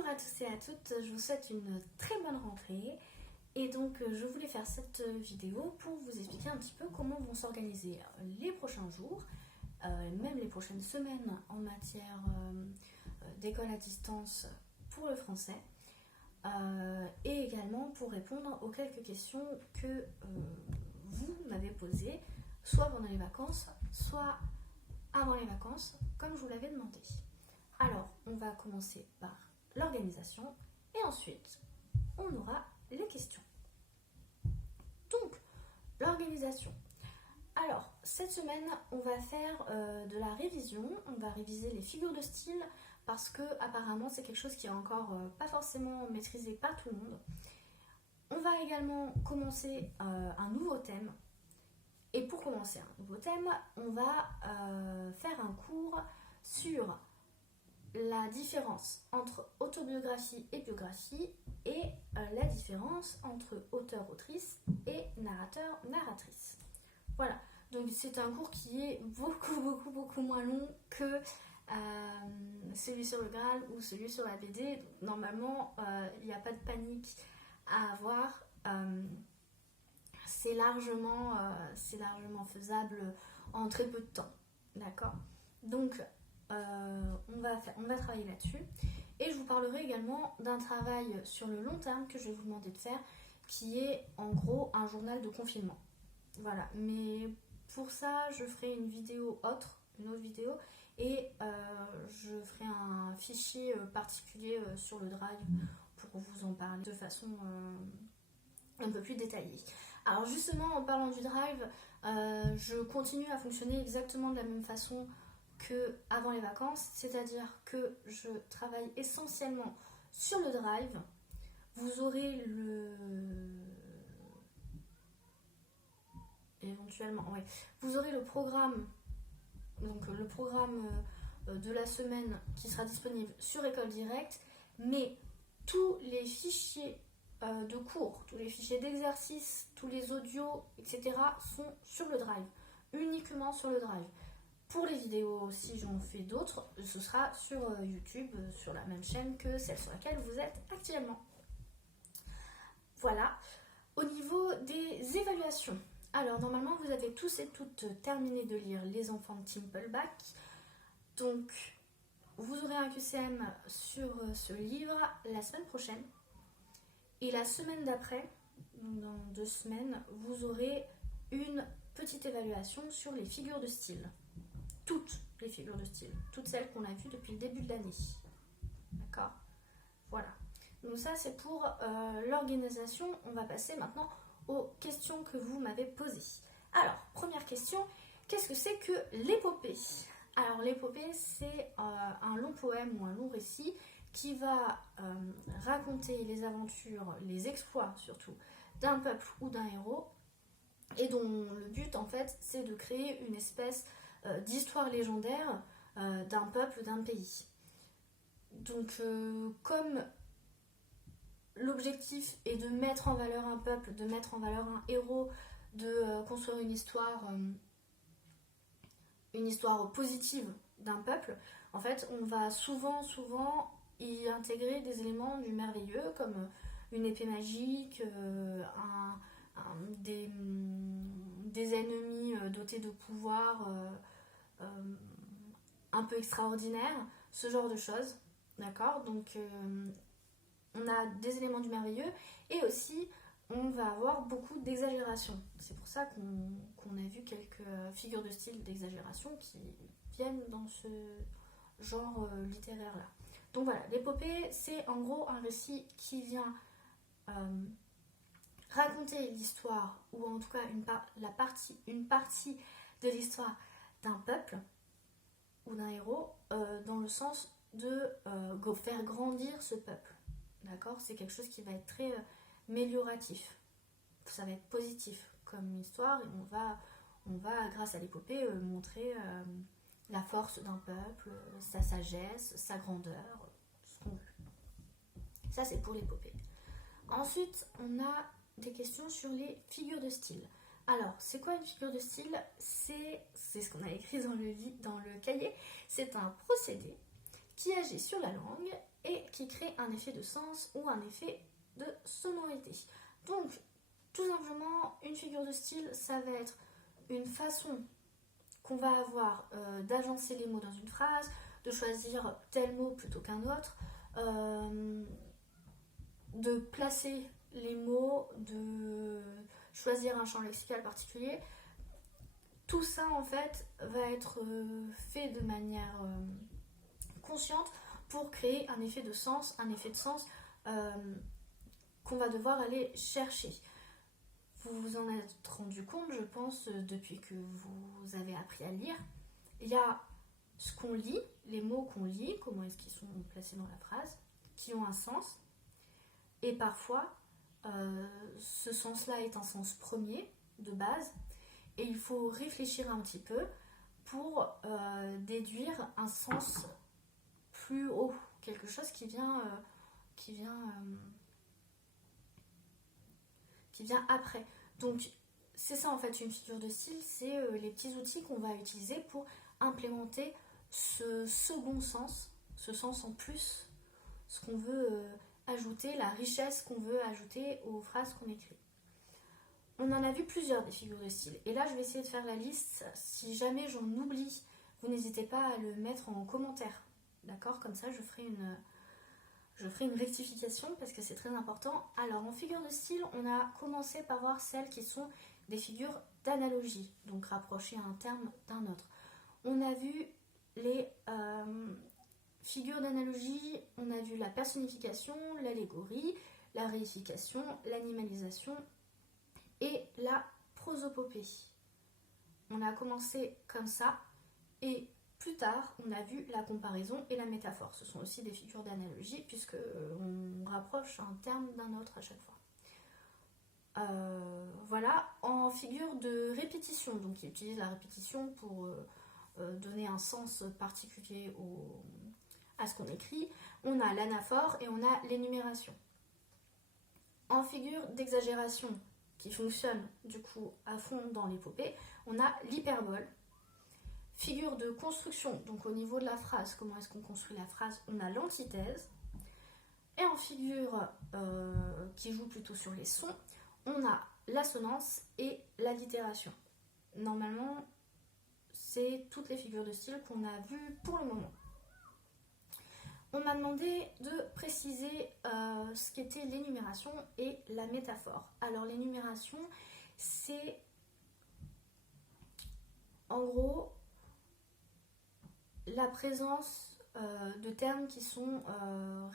Bonjour à tous et à toutes, je vous souhaite une très bonne rentrée et donc je voulais faire cette vidéo pour vous expliquer un petit peu comment vont s'organiser les prochains jours, même les prochaines semaines en matière d'école à distance pour le français et également pour répondre aux quelques questions que vous m'avez posées, soit pendant les vacances, soit avant les vacances, comme je vous l'avais demandé. Alors, on va commencer par l'organisation et ensuite, on aura les questions. Donc, l'organisation. Alors, cette semaine, on va faire de la révision. On va réviser les figures de style parce que apparemment, c'est quelque chose qui est encore pas forcément maîtrisé par tout le monde. On va également commencer un nouveau thème. Et pour commencer un nouveau thème, on va faire un cours sur la différence entre autobiographie et biographie et la différence entre auteur-autrice et narrateur-narratrice. Voilà, donc c'est un cours qui est beaucoup moins long que celui sur le Graal ou celui sur la BD. Donc, normalement, il n'y a pas de panique à avoir. C'est largement faisable en très peu de temps. D'accord ? Donc, on va travailler là-dessus. Et je vous parlerai également d'un travail sur le long terme que je vais vous demander de faire, qui est en gros un journal de confinement. Voilà, mais pour ça, je ferai une autre vidéo, et je ferai un fichier particulier sur le Drive pour vous en parler de façon un peu plus détaillée. Alors justement, en parlant du Drive, je continue à fonctionner exactement de la même façon qu'avant les vacances, c'est-à-dire que je travaille essentiellement sur le Drive. Vous aurez vous aurez le programme, donc le programme de la semaine qui sera disponible sur École Directe, mais tous les fichiers de cours, tous les fichiers d'exercices, tous les audios, etc. sont sur le Drive, uniquement sur le Drive. Pour les vidéos, si j'en fais d'autres, ce sera sur YouTube, sur la même chaîne que celle sur laquelle vous êtes actuellement. Voilà. Au niveau des évaluations, alors normalement vous avez tous et toutes terminé de lire Les Enfants de Timpleback. Donc vous aurez un QCM sur ce livre la semaine prochaine. Et la semaine d'après, dans 2 semaines, vous aurez une petite évaluation sur les figures de style. Toutes les figures de style, toutes celles qu'on a vues depuis le début de l'année. D'accord ? Voilà. Donc ça, c'est pour l'organisation. On va passer maintenant aux questions que vous m'avez posées. Alors, première question, qu'est-ce que c'est que l'épopée ? Alors, l'épopée, c'est un long poème ou un long récit qui va raconter les aventures, les exploits surtout, d'un peuple ou d'un héros, et dont le but, en fait, c'est de créer une espèce d'histoire légendaire d'un peuple, d'un pays. Donc, comme l'objectif est de mettre en valeur un peuple, de mettre en valeur un héros, de construire une histoire positive d'un peuple, en fait, on va souvent y intégrer des éléments du merveilleux, comme une épée magique, des ennemis dotés de pouvoirs un peu extraordinaires, ce genre de choses, d'accord ? Donc on a des éléments du merveilleux et aussi on va avoir beaucoup d'exagération. C'est pour ça qu'on a vu quelques figures de style d'exagération qui viennent dans ce genre littéraire-là. Donc voilà, l'épopée, c'est en gros un récit qui vient raconter l'histoire, ou en tout cas une partie de l'histoire d'un peuple ou d'un héros, dans le sens de faire grandir ce peuple. D'accord ? C'est quelque chose qui va être très amélioratif. Ça va être positif comme histoire, et on va grâce à l'épopée, montrer la force d'un peuple, sa sagesse, sa grandeur, ce qu'on veut. Ça, c'est pour l'épopée. Ensuite, on a des questions sur les figures de style. Alors, c'est quoi une figure de style ? C'est ce qu'on a écrit dans le cahier. C'est un procédé qui agit sur la langue et qui crée un effet de sens ou un effet de sonorité. Donc, tout simplement, une figure de style, ça va être une façon qu'on va avoir d'agencer les mots dans une phrase, de choisir tel mot plutôt qu'un autre, de placer les mots, de choisir un champ lexical particulier. Tout ça, en fait, va être fait de manière consciente pour créer un effet de sens, qu'on va devoir aller chercher. Vous vous en êtes rendu compte, je pense, depuis que vous avez appris à lire. Il y a ce qu'on lit, les mots qu'on lit, comment est-ce qu'ils sont placés dans la phrase, qui ont un sens. Et parfois, ce sens-là est un sens premier, de base, et il faut réfléchir un petit peu pour déduire un sens plus haut, quelque chose qui vient après. Donc c'est ça en fait une figure de style, c'est les petits outils qu'on va utiliser pour implémenter ce second sens, ce sens en plus, ce qu'on veut ajouter, la richesse qu'on veut ajouter aux phrases qu'on écrit. On en a vu plusieurs des figures de style, et là je vais essayer de faire la liste. Si jamais j'en oublie, vous n'hésitez pas à le mettre en commentaire, d'accord? Comme ça je ferai une rectification parce que c'est très important. Alors en figure de style, on a commencé par voir celles qui sont des figures d'analogie, donc rapprocher un terme d'un autre. On a vu les figures d'analogie, on a vu la personnification, l'allégorie, la réification, l'animalisation et la prosopopée. On a commencé comme ça et plus tard, on a vu la comparaison et la métaphore. Ce sont aussi des figures d'analogie puisqu'on rapproche un terme d'un autre à chaque fois. Voilà, en figure de répétition, donc qui utilise la répétition pour donner un sens particulier à ce qu'on écrit, on a l'anaphore et on a l'énumération. En figure d'exagération, qui fonctionne du coup à fond dans l'épopée, on a l'hyperbole. Figure de construction, donc au niveau de la phrase, comment est-ce qu'on construit la phrase, on a l'antithèse. Et en figure qui joue plutôt sur les sons, on a l'assonance et l'allitération. Normalement, c'est toutes les figures de style qu'on a vues pour le moment. On m'a demandé de préciser ce qu'était l'énumération et la métaphore. Alors l'énumération, c'est en gros la présence de termes qui sont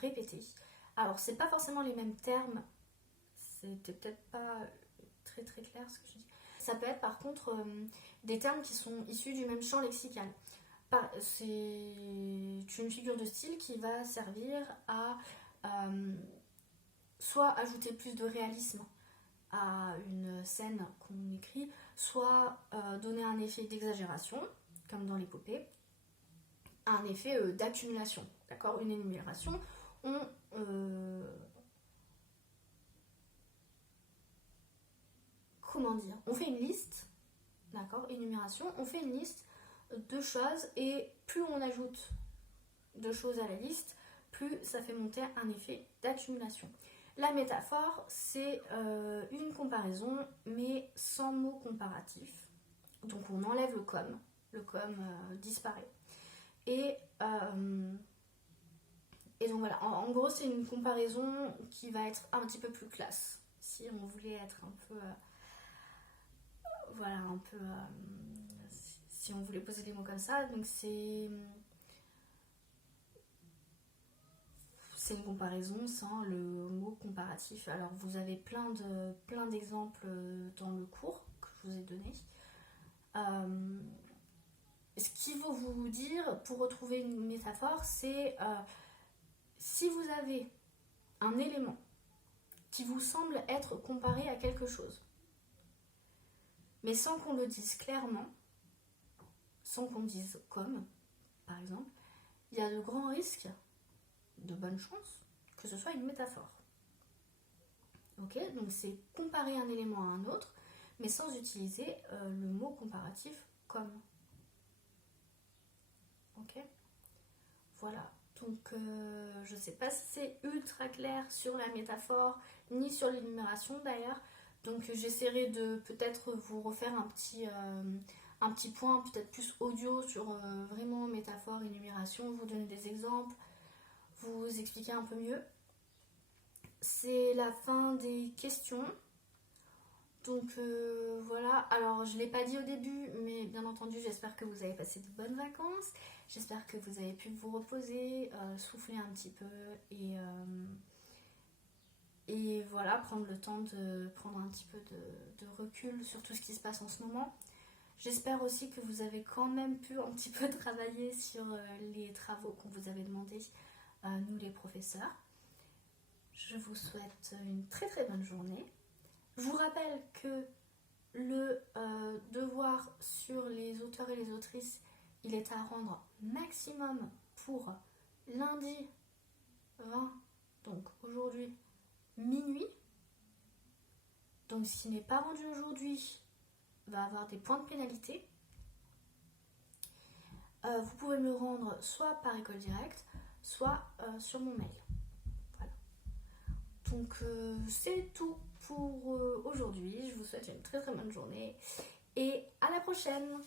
répétés. Alors c'est pas forcément les mêmes termes, c'était peut-être pas très très clair ce que je dis. Ça peut être par contre des termes qui sont issus du même champ lexical. C'est une figure de style qui va servir à soit ajouter plus de réalisme à une scène qu'on écrit, soit donner un effet d'exagération, comme dans l'épopée, un effet d'accumulation. D'accord ? Une énumération, on fait une liste, d'accord ? Énumération, on fait une liste de choses et plus on ajoute de choses à la liste, plus ça fait monter un effet d'accumulation. La métaphore, c'est une comparaison mais sans mot comparatif. Donc on enlève le com disparaît. Et donc voilà, en gros c'est une comparaison qui va être un petit peu plus classe. Si on voulait être un peu... si on voulait poser des mots comme ça, donc c'est une comparaison sans le mot comparatif. Alors vous avez plein d'exemples dans le cours que je vous ai donné. Ce qu'il faut vous dire pour retrouver une métaphore, c'est si vous avez un élément qui vous semble être comparé à quelque chose, mais sans qu'on le dise clairement, sans qu'on dise comme, par exemple, il y a de grands risques, de bonnes chances, que ce soit une métaphore. Ok ? Donc c'est comparer un élément à un autre, mais sans utiliser le mot comparatif comme. Ok ? Voilà. Donc je ne sais pas si c'est ultra clair sur la métaphore ni sur l'énumération d'ailleurs. Donc j'essaierai de peut-être vous refaire un petit point peut-être plus audio sur vraiment métaphore, énumération, vous donner des exemples, vous expliquer un peu mieux. C'est la fin des questions. Donc voilà, alors je ne l'ai pas dit au début, mais bien entendu j'espère que vous avez passé de bonnes vacances. J'espère que vous avez pu vous reposer, souffler un petit peu et voilà, prendre le temps de prendre un petit peu de recul sur tout ce qui se passe en ce moment. J'espère aussi que vous avez quand même pu un petit peu travailler sur les travaux qu'on vous avait demandé, nous les professeurs. Je vous souhaite une très très bonne journée. Je vous rappelle que le devoir sur les auteurs et les autrices, il est à rendre maximum pour lundi 20, donc aujourd'hui, minuit. Donc ce qui n'est pas rendu aujourd'hui va avoir des points de pénalité. Vous pouvez me le rendre soit par école directe, soit sur mon mail. Voilà. Donc c'est tout pour aujourd'hui. Je vous souhaite une très très bonne journée et à la prochaine.